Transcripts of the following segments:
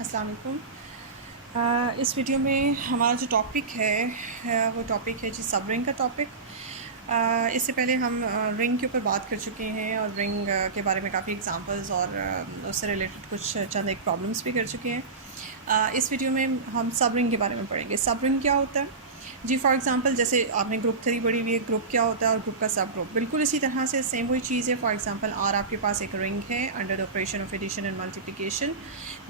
अस्सलाम वालेकुम। इस वीडियो में हमारा जो टॉपिक है वो टॉपिक है जी सब रिंग का टॉपिक। इससे पहले हम रिंग के ऊपर बात कर चुके हैं और रिंग के बारे में काफ़ी एग्जांपल्स और उससे रिलेटेड कुछ चंद एक प्रॉब्लम्स भी कर चुके हैं। इस वीडियो में हम सब रिंग के बारे में पढ़ेंगे। सब रिंग क्या होता है जी? फॉर एग्जांपल जैसे आपने ग्रुप थ्योरी पढ़ी हुई है, ग्रुप क्या होता है और ग्रुप का सब ग्रुप, बिल्कुल इसी तरह से सेम वही चीज़ है। फॉर एग्जांपल आर आपके पास एक रिंग है under the operation of addition and multiplication,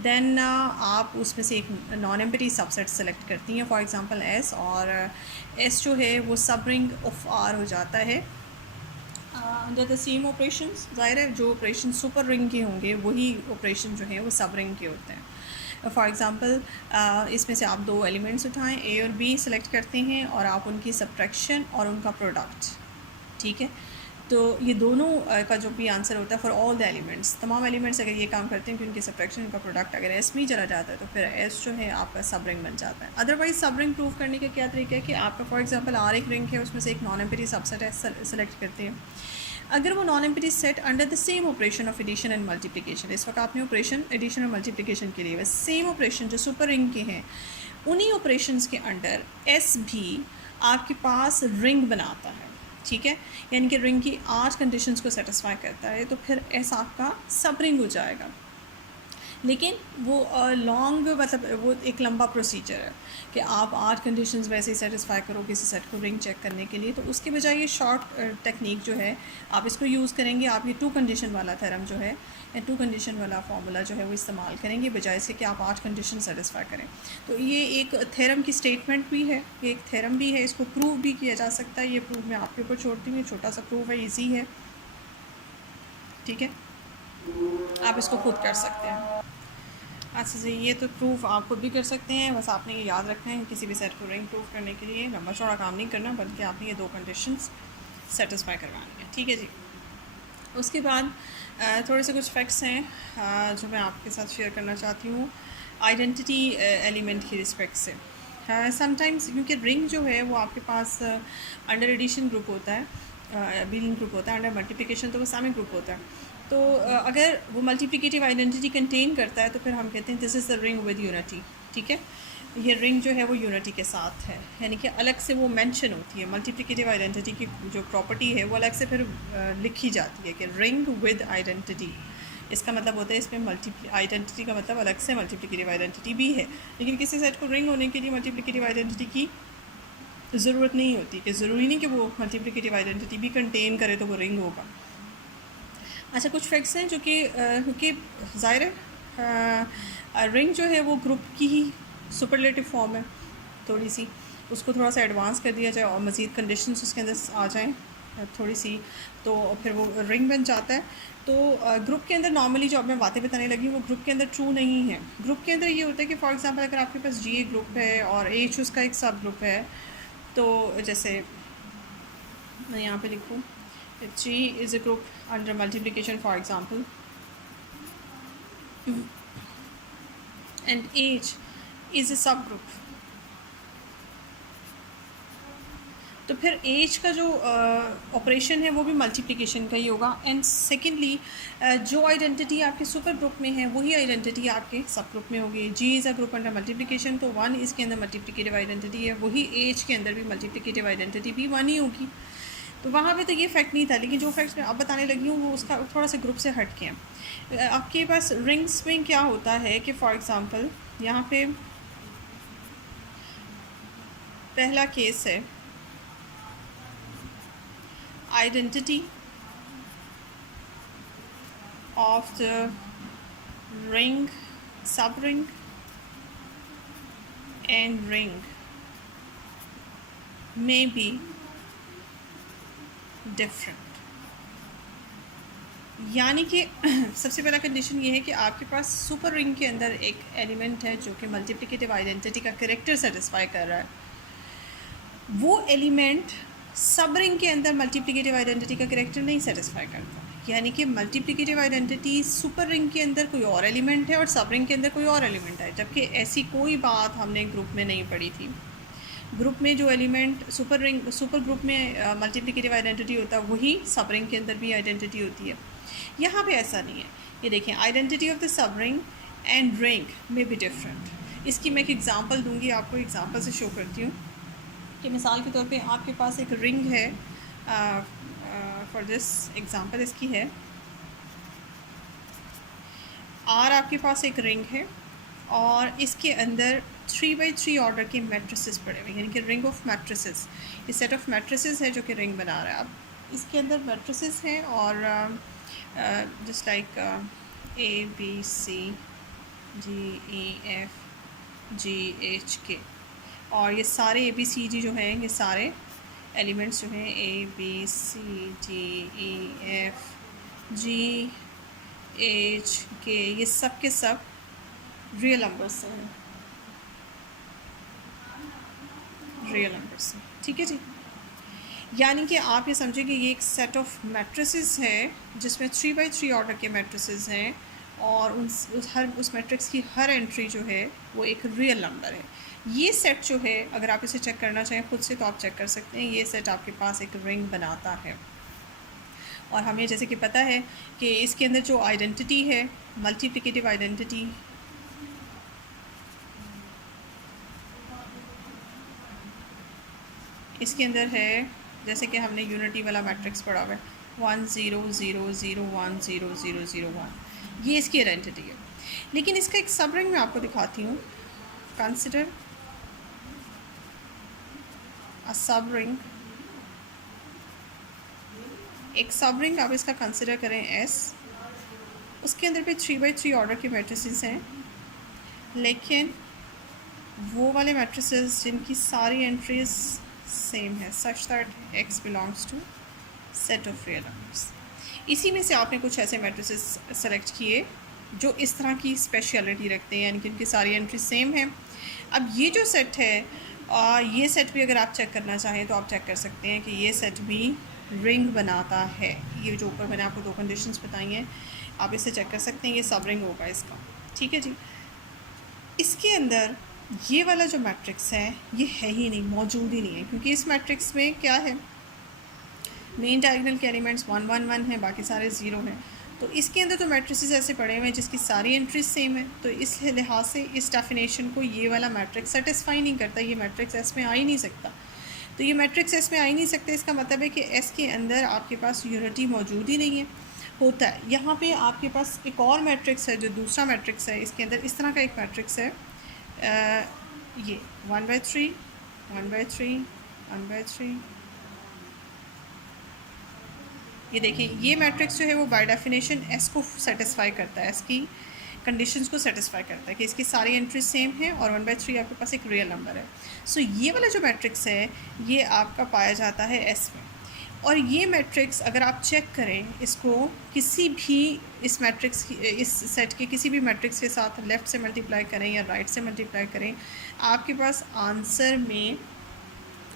then आप उसमें से एक नॉन एम्प्टी सबसेट सेलेक्ट करती हैं, फॉर एग्जांपल एस, और एस जो है वो सब रिंग ऑफ आर हो जाता है अंडर द सेम ऑपरेशन। ज़ाहिर है जो ऑपरेशन सुपर रिंग के होंगे वही ऑपरेशन जो है वो सब रिंग के होते हैं। फॉर एग्ज़ाम्पल इसमें से आप दो एलिमेंट्स उठाएं, ए और बी सेलेक्ट करते हैं और आप उनकी सब्ट्रैक्शन और उनका प्रोडक्ट, ठीक है, तो ये दोनों का जो भी आंसर होता है फॉर ऑल द एलिमेंट्स, तमाम एलिमेंट्स अगर ये काम करते हैं कि उनकी सब्ट्रैक्शन, उनका प्रोडक्ट अगर एस में ही चला जाता है तो फिर एस जो है आपका सब रिंग बन जाता है। अदरवाइज सब रिंग प्रूव करने का क्या तरीका है कि आपका फॉर एग्जांपल आर एक रिंग है, उसमें से एक नॉन एम्प्टी सबसेट है, सेलेक्ट करते हैं। अगर वो non empty set under the same operation of addition and multiplication, इस वक्त आपने ऑपरेशन एडिशन और मल्टीप्लिकेशन के लिए बस सेम ऑपरेशन जो सुपर रिंग के हैं उन्हीं ऑपरेशंस के अंडर एस भी आपके पास रिंग बनाता है, ठीक है, यानी कि रिंग की 8 कंडीशंस को सेटिस्फाई करता है, तो फिर एस आपका सब रिंग हो जाएगा। लेकिन वो लॉन्ग मतलब वो एक लंबा प्रोसीजर है कि आप 8 कंडीशंस वैसे ही सेटिस्फाई करो किसी सेट को रिंग चेक करने के लिए, तो उसके बजाय ये शॉर्ट टेक्निक जो है आप इसको यूज़ करेंगे। आप ये 2 कंडीशन वाला थ्योरम जो है या 2 कंडीशन वाला फार्मूला जो है वो इस्तेमाल करेंगे बजाय इसके कि आप 8 कंडीशन सेटिस्फाई करें। तो ये एक थ्योरम की स्टेटमेंट भी है, ये एक थ्योरम भी है, इसको प्रूव भी किया जा सकता है। ये प्रूव मैं आपके ऊपर छोड़ती हूँ, छोटा सा प्रूव है, ईजी है, ठीक है, आप इसको खुद कर सकते हैं। अच्छा जी, ये तो प्रूफ आप खुद भी कर सकते हैं, बस आपने ये याद रखना है किसी भी सेट को रिंग प्रूफ करने के लिए लंबा चौड़ा काम नहीं करना, बल्कि आपने ये 2 कंडीशंस सेटिस्फाई करवानी है, ठीक है जी। उसके बाद थोड़े से कुछ फैक्ट्स हैं जो मैं आपके साथ शेयर करना चाहती हूँ आइडेंटिटी एलिमेंट की रिस्पेक्ट से। समटाइम्स क्योंकि रिंग जो है वो आपके पास अंडर एडिशन ग्रुप होता है, बीलिंग ग्रुप होता है, अंडर मल्टीप्लिकेशन तो वो सामिक ग्रुप होता है। तो अगर वो मल्टीप्लिकेटिव आइडेंटिटी कंटेन करता है तो फिर हम कहते हैं this is the ring with unity, ठीक है, ये रिंग जो है वो यूनिटी के साथ है, यानी कि अलग से वो मेंशन होती है। मल्टीप्लिकेटिव आइडेंटिटी की जो प्रॉपर्टी है वो अलग से फिर लिखी जाती है कि रिंग विद आइडेंटिटी, इसका मतलब होता है इसमें मल्टी आइडेंटिटी का मतलब अलग से मल्टीप्लिकेटिव आइडेंटिटी भी है। लेकिन किसी सेट को रिंग होने के लिए मल्टीप्लिकेटिव आइडेंटिटी की ज़रूरत नहीं होती, कि ज़रूरी नहीं कि वो मल्टीप्लिकेटिव आइडेंटिटी भी कंटेन करे तो वो रिंग होगा। अच्छा, कुछ फैक्ट्स हैं जो कि क्योंकि ज़ाहिर है रिंग जो है वो ग्रुप की ही सुपरलेटिव फॉर्म है, थोड़ी सी उसको थोड़ा सा एडवांस कर दिया जाए और मज़ीद कंडीशंस उसके अंदर आ जाएं थोड़ी सी, तो फिर वो रिंग बन जाता है। तो ग्रुप के अंदर नॉर्मली जो अब मैं बातें बताने लगी वो ग्रुप के अंदर ट्रू नहीं है। ग्रुप के अंदर ये होता है कि फॉर एग्जांपल अगर आपके पास जी ग्रुप है और एच उसका एक सब ग्रुप है, तो जैसे मैं यहाँ पे लिखूँ G is a group under multiplication, for example, and H is a subgroup. तो फिर H का जो ऑपरेशन है वो भी मल्टीप्लिकेशन का ही होगा। एंड सेकेंडली जो आइडेंटिटी आपके सुपर ग्रुप में है वही आइडेंटिटी आपके सब ग्रुप में होगी। G is a group under multiplication, तो 1 इसके अंदर मल्टीप्लिकेटिव आइडेंटिटी है, वही H के अंदर भी मल्टीप्लिकेटिव आइडेंटिटी भी 1 ही होगी। तो वहाँ पे तो ये फैक्ट नहीं था, लेकिन जो फैक्ट मैं अब बताने लगी हूँ वो उसका थोड़ा सा ग्रुप से हट के हैं। आपके पास रिंग्स में क्या होता है कि फॉर एग्जांपल यहाँ पे पहला केस है आइडेंटिटी ऑफ द रिंग, सब ring and ring may be different, यानी कि सबसे पहला कंडीशन ये है कि आपके पास सुपर रिंग के अंदर एक एलिमेंट है जो कि मल्टीप्लिकेटिव आइडेंटिटी का कैरेक्टर सेटिस्फाई कर रहा है, वो एलिमेंट सब रिंग के अंदर मल्टीप्लिकेटिव आइडेंटिटी का कैरेक्टर नहीं सेटिस्फाई करता, यानी कि मल्टीप्लिकेटिव आइडेंटिटी सुपर रिंग के अंदर कोई और एलिमेंट है और सब रिंग के अंदर कोई और एलिमेंट है, जबकि ऐसी कोई बात हमने ग्रुप में नहीं पढ़ी थी। ग्रुप में जो एलिमेंट सुपर ग्रुप में मल्टीप्लिकेटिव आइडेंटिटी होता है वही सब रिंग के अंदर भी आइडेंटिटी होती है। यहाँ पे ऐसा नहीं है। ये देखें, identity of the sub ring and ring में बी डिफरेंट। इसकी मैं एक एग्ज़ाम्पल दूंगी, आपको एग्ज़ाम्पल से शो करती हूँ कि मिसाल के तौर पे आपके पास एक रिंग है, फॉर दिस एग्ज़ाम्पल इसकी है, आर आपके पास एक रिंग है और इसके अंदर 3x3 ऑर्डर के मैट्रिसेस पड़े हुए हैं, यानी कि रिंग ऑफ मैट्रिसेस। ये सेट ऑफ मैट्रिसेस है जो कि रिंग बना रहा है। अब इसके अंदर मैट्रिसेस हैं और just like A B C G E F G H K, और ये सारे ए बी सी जी जो हैं, ये सारे एलिमेंट्स जो हैं A B C G E F G H K, ये सब के सब रियल नंबर्स हैं, रियल नंबर्स हैं, ठीक है जी। यानी कि आप ये समझिए कि ये एक सेट ऑफ मैट्रिसेस है जिसमें 3x3 ऑर्डर के मैट्रिसेस हैं और उस मैट्रिक्स की हर एंट्री जो है वो एक रियल नंबर है। ये सेट जो है, अगर आप इसे चेक करना चाहें खुद से तो आप चेक कर सकते हैं। ये सेट आपके पास एक रिंग बनाता है और हमें जैसे कि पता है कि इसके अंदर जो आइडेंटिटी है, मल्टीप्लिकेटिव आइडेंटिटी, इसके अंदर है, जैसे कि हमने यूनिटी वाला मैट्रिक्स पढ़ा हुआ है 1 0 0 0 1 0 0 0 1, ये इसकी आइडेंटिटी है। लेकिन इसका एक सब रिंग मैं आपको दिखाती हूँ। कंसिडर अ सब रिंग, एक सब रिंग आप इसका कंसिडर करें एस, उसके अंदर पे 3x3 ऑर्डर के मैट्रिसेस हैं, लेकिन वो वाले मैट्रिसेस जिनकी सारी एंट्रीज सेम है, such that X belongs to set of real numbers. इसी में से आपने कुछ ऐसे मैट्रिसेस सेलेक्ट किए जो इस तरह की स्पेशलिटी रखते हैं, यानी कि उनकी सारी एंट्री सेम है। अब ये जो सेट है, ये सेट भी अगर आप चेक करना चाहें तो आप चेक कर सकते हैं कि ये सेट भी रिंग बनाता है। ये जो ऊपर मैंने आपको दो कंडीशंस बताई हैं, आप इसे चेक कर सकते हैं, ये सब रिंग होगा इसका, ठीक है जी। इसके अंदर ये वाला जो मैट्रिक्स है ये है ही नहीं, मौजूद ही नहीं है, क्योंकि इस मैट्रिक्स में क्या है, मेन डायगोनल के एलिमेंट्स 1 1 1 हैं, बाकी सारे ज़ीरो हैं। तो इसके अंदर तो मैट्रिसेस ऐसे पड़े हुए हैं जिसकी सारी एंट्रीज सेम है, तो इस लिहाज से इस डेफिनेशन को ये वाला मैट्रिक्स सेटिस्फाई नहीं करता, ये मैट्रिक्स एस में आ ही नहीं सकता। तो ये मैट्रिक्स एस में आ ही नहीं सकते, इसका मतलब है कि एस के अंदर आपके पास यूनिटी मौजूद ही नहीं है। होता है यहाँ पे आपके पास एक और मैट्रिक्स है जो दूसरा मैट्रिक्स है, इसके अंदर इस तरह का एक मैट्रिक्स है, ये 1/3 1/3 1/3, ये देखिए ये मैट्रिक्स जो है वो बाय डेफिनेशन एस को सेटिस्फाई करता है, एस की कंडीशंस को सेटिस्फाई करता है कि इसकी सारी एंट्रीज सेम है और 1/3 आपके पास एक रियल नंबर है। सो ये वाला जो मैट्रिक्स है ये आपका पाया जाता है एस में। और ये मैट्रिक्स अगर आप चेक करें इसको किसी भी इस मैट्रिक्स इस सेट के किसी भी मैट्रिक्स के साथ लेफ़्ट से मल्टीप्लाई करें या राइट से मल्टीप्लाई करें, आपके पास आंसर में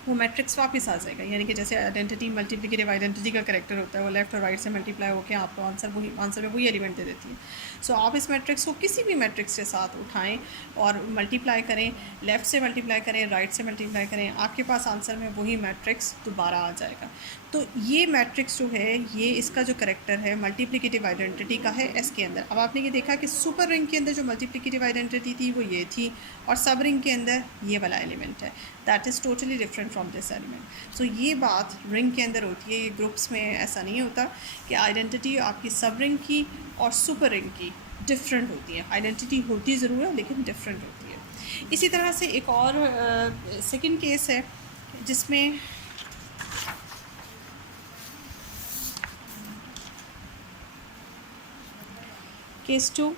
वो मैट्रिक्स वापस आ जाएगा। यानी कि जैसे आइडेंटिटी, मल्टीप्लिकेटिव आइडेंटिटी का करेक्टर होता है, वो लेफ़्ट और राइट से मल्टीप्लाई होकर आपको आंसर में वही एलिमेंट दे देती है। सो आप इस मैट्रिक्स को किसी भी मैट्रिक्स के साथ उठाएं और मल्टीप्लाई करें, लेफ़्ट से मल्टीप्लाई करें, राइट से मल्टीप्लाई करें, आपके पास आंसर में वही मैट्रिक्स दोबारा आ जाएगा। तो ये मैट्रिक्स जो है ये इसका जो करेक्टर है मल्टीप्लिकेटिव आइडेंटिटी का है एस के अंदर। अब आपने ये देखा कि सुपर रिंग के अंदर जो मल्टीप्लिकेटिव आइडेंटिटी थी वो ये थी और सब रिंग के अंदर ये वाला एलिमेंट है, that is totally different from this element. So ये बात रिंग के अंदर होती है, ये ग्रुप्स में ऐसा नहीं होता कि आइडेंटिटी आपकी सब रिंग की और सुपर रिंग की डिफरेंट होती है। आइडेंटिटी होती ज़रूर है लेकिन डिफरेंट होती है। इसी तरह से एक और सेकंड केस है जिसमें केस 2,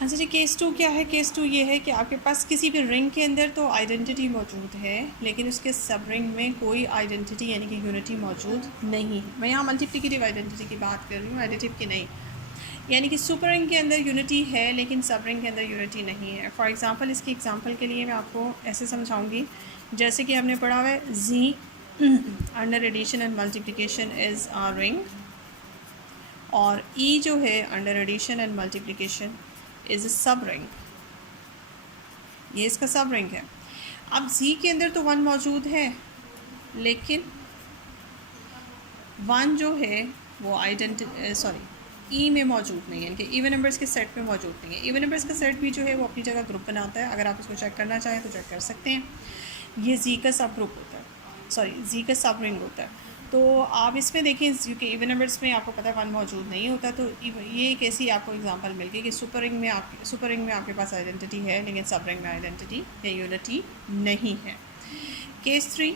अच्छा जी, केस 2 क्या है? केस 2 ये है कि आपके पास किसी भी रिंग के अंदर तो आइडेंटिटी मौजूद है लेकिन उसके सब रिंग में कोई आइडेंटिटी यानी कि यूनिटी मौजूद नहीं है। मैं यहाँ मल्टीप्लिकेटिव आइडेंटिटी की बात कर रही हूँ, एडिटिव की नहीं। यानी कि सुपर रिंग के अंदर यूनिटी है लेकिन सब रिंग के अंदर यूनिटी नहीं है। फॉर एग्ज़ाम्पल, इसकी एग्ज़ाम्पल के लिए मैं आपको ऐसे समझाऊँगी, जैसे कि हमने पढ़ा हुआ है G under addition and multiplication is a ring, और ई जो है under addition and multiplication is a subring, ये इसका सब रिंग है। अब जी के अंदर तो 1 मौजूद है लेकिन 1 जो है वो ई में मौजूद नहीं है, यानी कि इवन नंबर्स के सेट में मौजूद नहीं है। इवन नंबर्स का सेट भी जो है वो अपनी जगह ग्रुप बनाता है, अगर आप इसको चेक करना चाहें तो चेक कर सकते हैं। ये जी का सब ग्रुप होता है, जी का सब रिंग होता है। तो आप इसमें देखें क्योंकि इवन नंबर्स में आपको पता है 1 मौजूद नहीं होता, तो ये एक ऐसी आपको एग्जांपल मिल गई कि सुपर रिंग में आपके पास आइडेंटिटी है, लेकिन सब रिंग में आइडेंटिटी या यूनिटी नहीं है। केस 3,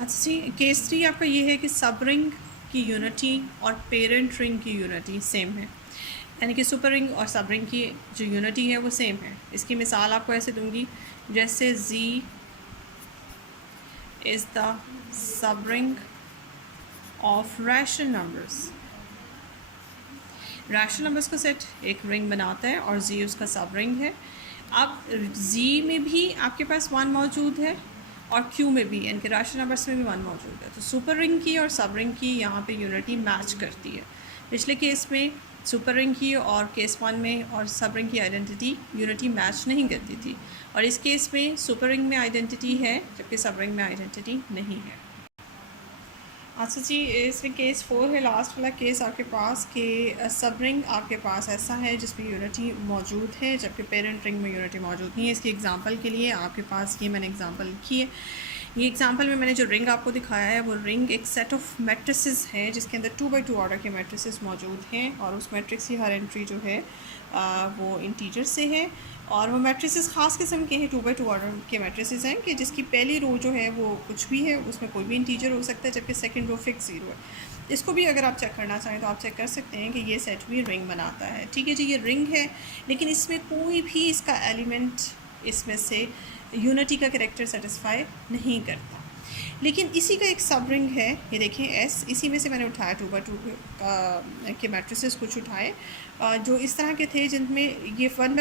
अच्छा जी, केस 3 आपका ये है कि सब रिंग की यूनिटी और पेरेंट रिंग की यूनिटी सेम है, यानी कि सुपर रिंग और सब रिंग की जो यूनिटी है वो सेम है। इसकी मिसाल आपको ऐसे दूंगी, जैसे Z is the sub ring of rational numbers. Rational numbers का सेट एक रिंग बनाता है और Z उसका सब रिंग है। अब Z में भी आपके पास 1 मौजूद है और Q में भी, यानी कि रैशनल नंबर्स में भी 1 मौजूद है। तो सुपर रिंग की और सब रिंग की यहाँ पे यूनिटी मैच करती है। पिछले केस में सुपर रिंग की और केस 1 में और सब रिंग की आइडेंटिटी यूनिटी मैच नहीं करती थी, और इस केस में सुपर रिंग में आइडेंटिटी है जबकि सब रिंग में आइडेंटिटी नहीं है। अच्छा जी, इसमें केस 4 है, लास्ट वाला केस आपके पास कि सब रिंग आपके पास ऐसा है जिसमें यूनिटी मौजूद है जबकि पेरेंट रिंग में यूनिटी मौजूद नहीं है। इसकी एग्जांपल के लिए आपके पास ये मैंने एग्जांपल लिखी है। ये एग्जांपल में मैंने जो रिंग आपको दिखाया है वो रिंग एक सेट ऑफ मैट्रिसेस है जिसके अंदर 2x2 ऑर्डर के मैट्रिसेस मौजूद हैं, और उस मैट्रिक्स की हर एंट्री जो है वो इंटीजर से है, और वो मैट्रिसेस ख़ास किस्म के हैं, 2x2 ऑर्डर के मैट्रिसेस हैं कि जिसकी पहली रो जो है वो कुछ भी है, उसमें कोई भी इंटीजर हो सकता है, जबकि सेकंड रो फिक्स 0 है। इसको भी अगर आप चेक करना चाहें तो आप चेक कर सकते हैं कि ये सेट भी रिंग बनाता है। ठीक है जी, ये रिंग है, लेकिन इसमें कोई भी इसका एलिमेंट इसमें से यूनिटी का कैरेक्टर सेटिस्फाई नहीं करता। लेकिन इसी का एक सब रिंग है, ये देखें एस, इसी में से मैंने उठाया 2x2 के मैट्रिसेस कुछ उठाए जो इस तरह के थे जिनमें ये 1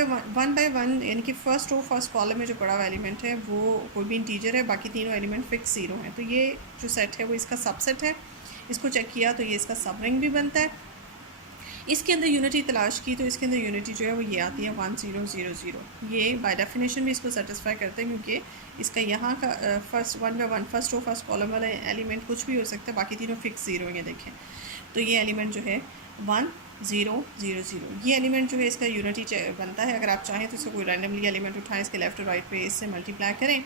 यानी कि फर्स्ट रो फर्स्ट कॉलम में जो पड़ा हुआ एलिमेंट है वो कोई भी इंटीजर है, बाकी तीनों एलिमेंट फिक्स 0 हैं। तो ये जो सेट है वो इसका सबसेट है। इसको चेक किया तो ये इसका सब रिंग भी बनता है। इसके अंदर यूनिटी तलाश की तो इसके अंदर यूनिटी जो है वो ये आती है 1 0 0 0। ये बाय डेफिनेशन भी इसको सेटिस्फाई करते हैं क्योंकि इसका यहाँ का first 1 first row first column वाला एलिमेंट कुछ भी हो सकता है, बाकी तीनों फिक्स 0 हैं। देखें तो ये एलिमेंट जो है 1 0 0 0, ये एलिमेंट जो है इसका यूनिटी बनता है। अगर आप चाहें तो इसको कोई रैंडमली एलिमेंट उठाएं, इसके लेफ्ट और राइट पे इससे मल्टीप्लाई करें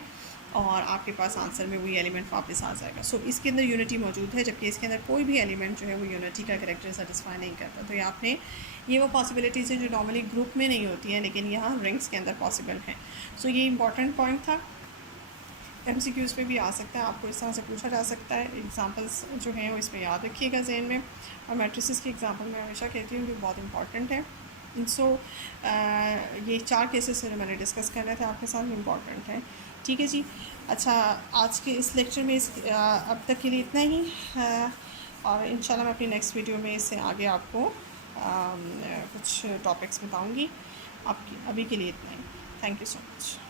और आपके पास आंसर में वही एलिमेंट वापस आ जाएगा। सो इसके अंदर यूनिटी मौजूद है, जबकि इसके अंदर कोई भी एलिमेंट जो है वो यूनिटी का कैरेक्टर सेटिस्फाई नहीं करता। तो ये वो पॉसिबिलिटीज़ हैं जो नॉर्मली ग्रुप में नहीं होती हैं, लेकिन यहाँ रिंग्स के अंदर पॉसिबल हैं। सो ये इंपॉर्टेंट पॉइंट था, MCQs पे भी आ सकता है, आपको इस तरह से पूछा जा सकता है। एग्जांपल्स जो हैं वो इसमें याद रखिएगा ज़हन में, और मैट्रिसेस की एग्जांपल मैं हमेशा कहती हूँ कि बहुत इंपॉर्टेंट है। सो ये 4 केसेस मैंने डिस्कस करने थे आपके साथ, इम्पॉर्टेंट है। ठीक है जी, अच्छा आज के इस लेक्चर में अब तक के लिए इतना ही, और इंशाल्लाह मैं अपनी नेक्स्ट वीडियो में इससे आगे आपको कुछ टॉपिक्स बताऊंगी। अभी के लिए इतना ही। Thank you so much.